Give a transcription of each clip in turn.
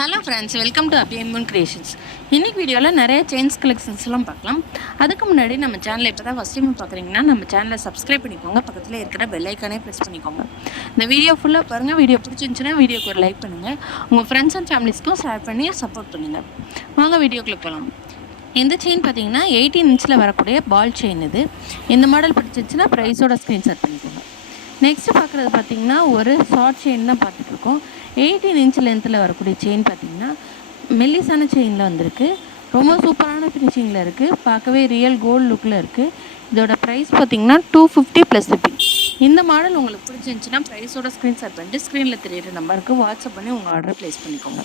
Hello friends, welcome to Abhiyamban creations. இன்றைக்கி வீடியோவில் நிறைய செயின்ஸ் கலெக்ஷன்ஸ்லாம் பார்க்கலாம். அதுக்கு முன்னாடி நம்ம சேனலை இப்போ தான் ஃபஸ்ட் டைம் பார்க்குறீங்கன்னா நம்ம சேனலை சப்ஸ்கிரைப் பண்ணிக்கோங்க. பக்கத்தில் இருக்கிற பெல் ஐக்கானே ப்ரெஸ் பண்ணிக்கோங்க. இந்த வீடியோ ஃபுல்லாக பாருங்கள். வீடியோ பிடிச்சிருந்துச்சுன்னா வீடியோக்கு ஒரு லைக் பண்ணுங்கள். உங்கள் ஃப்ரெண்ட்ஸ் அண்ட் ஃபேமிலிஸ்க்கும் ஷேர் பண்ணி சப்போர்ட் பண்ணுங்கள். வாங்க வீடியோக்குள்ளே போகலாம். இந்த செயின் பார்த்தீங்கன்னா 18 இன்ச்சில் வரக்கூடிய பால் செயின் இது. இந்த மாடல் பிடிச்சிருச்சுன்னா ப்ரைஸோட ஸ்க்ரீன்ஷாட் பண்ணிக்கோங்க. நெக்ஸ்ட்டு பார்க்குறது பார்த்திங்கன்னா ஒரு ஷார்ட் செயின் தான் பார்த்துட்ருக்கோம். 18 இன்ச் லென்த்தில் வரக்கூடிய செயின் பார்த்திங்கன்னா மெல்லிசான செயினில் வந்திருக்கு. ரொம்ப சூப்பரான ஃபினிஷிங்கில் இருக்குது. பார்க்கவே ரியல் கோல்டு லுக்கில் இருக்குது. இதோட ப்ரைஸ் பார்த்திங்கன்னா 250 ப்ளஸ் ஷிப்பிங். இந்த மாடல் உங்களுக்கு பிடிச்சிருந்துச்சின்னா ப்ரைஸோட ஸ்க்ரீன்ஷாட் பண்ணிட்டு ஸ்க்ரீனில் தெரியிற நம்பருக்கு வாட்ஸ்அப் பண்ணி உங்கள் ஆர்டரை ப்ளேஸ் பண்ணிக்கோங்க.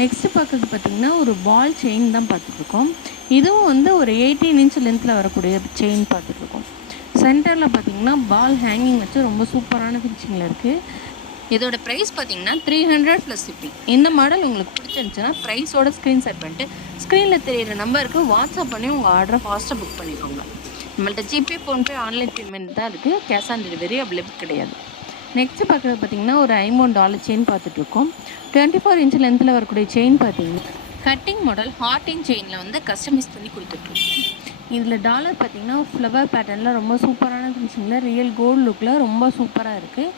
நெக்ஸ்ட்டு பார்க்குறது பார்த்திங்கன்னா ஒரு பால் செயின் தான் பார்த்துட்ருக்கோம். இதுவும் ஒரு 18 இன்ச் லென்த்தில் வரக்கூடிய செயின் பார்த்துட்ருக்கோம். சென்டரில் பார்த்திங்கன்னா பால் ஹேங்கிங் வச்சு ரொம்ப சூப்பரான ஃபினிஷிங்கில் இருக்குது. இதோட ப்ரைஸ் பார்த்திங்கன்னா 300 ப்ளஸ் ஷிப்பிங். இந்த மாடல் உங்களுக்கு பிடிச்சிருந்துச்சுன்னா ப்ரைஸோட ஸ்க்ரீன்ஷாட் பண்ணிட்டு ஸ்க்ரீனில் தெரியிற நம்பருக்கு வாட்ஸ்அப் பண்ணி உங்கள் ஆர்டரை ஃபாஸ்ட்டாக புக் பண்ணிக்கோங்க. நம்மள்ட்ட ஜிபே, ஃபோன்பே, ஆன்லைன் பேமெண்ட் தான் இருக்குது. கேஷ் ஆன் டெலிவரி அவைலபிள் கிடையாது. நெக்ஸ்ட்டு பார்க்குறது பார்த்திங்கன்னா ஒரு $50 செயின் பார்த்துட்ருக்கோம். 24 இன்ச் லென்த்தில் வரக்கூடிய செயின் பார்த்திங்கன்னா கட்டிங் மாடல் ஹார்டின் செயினில் கஸ்டமைஸ் பண்ணி கொடுத்துட்ருக்கோம். இதில் டாலர் பார்த்திங்கன்னா ஃப்ளவர் பேட்டர்னில் ரொம்ப சூப்பரான ஃபினிஷிங்கில் ரியல் கோல்டு லுக்கில் ரொம்ப சூப்பராக இருக்குது.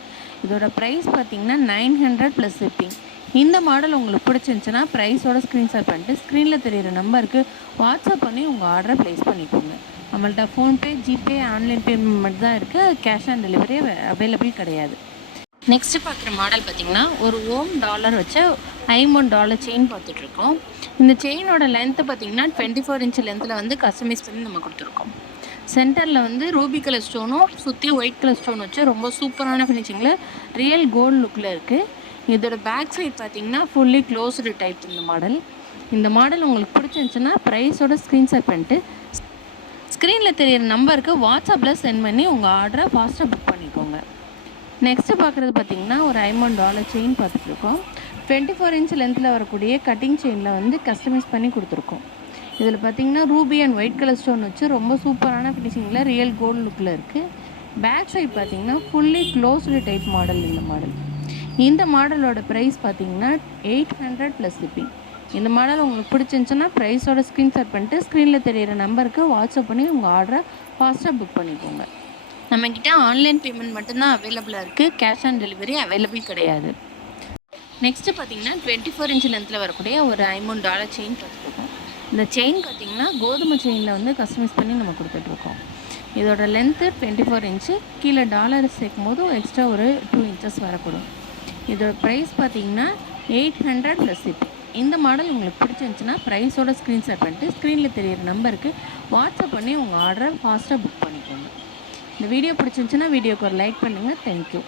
இதோட ப்ரைஸ் பார்த்திங்கன்னா 900 ப்ளஸ் ஷிப்பிங். இந்த மாடல் உங்களுக்கு பிடிச்சிருந்துச்சுன்னா ப்ரைஸோட ஸ்க்ரீன்ஷாட் பண்ணிட்டு ஸ்க்ரீனில் தெரியிற நம்பருக்கு வாட்ஸ்அப் பண்ணி உங்கள் ஆர்டரை ப்ளேஸ் பண்ணிக்கோங்க. நம்மள்ட்ட ஃபோன்பே, ஜிபே, ஆன்லைன் பேமெண்ட் தான் இருக்குது. கேஷ் ஆன் டெலிவரி அவைலபிள் கிடையாது. நெக்ஸ்ட்டு பார்க்குற மாடல் பார்த்திங்கன்னா ஒரு $1 வச்ச $50 செயின் பார்த்துட்ருக்கோம். இந்த செயினோட லென்த்து பார்த்திங்கன்னா 24 இன்ச் லென்த்தில் கஸ்டமைஸ் பண்ணி நம்ம கொடுத்துருக்கோம். சென்டரில் ரூபி கலர் ஸ்டோனும் சுற்றி ஒயிட் கலர் ஸ்டோன் வச்சு ரொம்ப சூப்பரான ஃபினிஷிங்கில் ரியல் கோல்டு லுக்கில் இருக்குது. இதோட பேக் சைட் பார்த்திங்கன்னா ஃபுல்லி க்ளோஸ்டு டைப். இந்த மாடல் உங்களுக்கு பிடிச்சிருந்துச்சுன்னா ப்ரைஸோட ஸ்க்ரீன்ஷாட் பண்ணிட்டு ஸ்க்ரீனில் தெரியிற நம்பருக்கு வாட்ஸ்அப்பில் சென்ட் பண்ணி உங்கள் ஆர்டரை ஃபாஸ்ட்டாக புக் பண்ணிக்கோங்க. நெக்ஸ்ட்டு பார்க்குறது பார்த்திங்கன்னா ஒரு $50 செயின் பார்த்துட்ருக்கோம். 24 இன்ச் லென்த்தில் வரக்கூடிய கட்டிங் செயினில் கஸ்டமைஸ் பண்ணி கொடுத்துருக்கோம். இதில் பார்த்திங்கன்னா Ruby and white colour stone வச்சு ரொம்ப சூப்பரான ஃபினிஷிங்கில் ரியல் கோல்டு லுக்கில் இருக்குது. பேக் சைட் பார்த்திங்கன்னா ஃபுல்லி க்ளோஸ்டு டைப் மாடல். இந்த மாடலோட ப்ரைஸ் பார்த்திங்கன்னா 800 ப்ளஸ் ஷிப்பிங். இந்த மாடல் உங்களுக்கு பிடிச்சிருந்துச்சுன்னா ப்ரைஸோட ஸ்க்ரீன்ஷாட் பண்ணிட்டு ஸ்க்ரீனில் தெரியிற நம்பருக்கு வாட்ஸ்அப் பண்ணி உங்கள் ஆர்டரை ஃபாஸ்ட்டாக புக் பண்ணிக்கோங்க. நம்மக்கிட்ட ஆன்லைன் பேமெண்ட் மட்டும்தான் அவைலபிளாக இருக்குது. கேஷ் ஆன் டெலிவரி அவைலபிள் கிடையாது. நெக்ஸ்ட்டு பார்த்திங்கன்னா 24 இன்ச் லென்த்தில் வரக்கூடிய ஒரு $50 செயின் பார்த்துருக்கோம். இந்த செயின் பார்த்திங்கன்னா கோதுமை செயினில் கஸ்டமைஸ் பண்ணி நம்ம கொடுத்துட்ருக்கோம். இதோட லென்த்து 24 இன்ச்சு. கீழே டாலர் சேர்க்கும் போது எக்ஸ்ட்ரா ஒரு 2 இன்ச்சஸ் வரக்கூடும். இதோட ப்ரைஸ் பார்த்திங்கன்னா 800 ப்ளஸ் ஷிப்பிங். இந்த மாடல் உங்களுக்கு பிடிச்சிருந்துச்சுன்னா ப்ரைஸோட ஸ்க்ரீன்ஷாட் பண்ணிட்டு ஸ்க்ரீனில் தெரியிற நம்பருக்கு வாட்ஸ்அப் பண்ணி உங்கள் ஆர்டரை ஃபாஸ்ட்டாக புக் பண்ணிக்கோங்க. இந்த வீடியோ பிடிச்சிருந்துச்சுன்னா வீடியோக்கு ஒரு லைக் பண்ணுங்கள். தேங்க்யூ.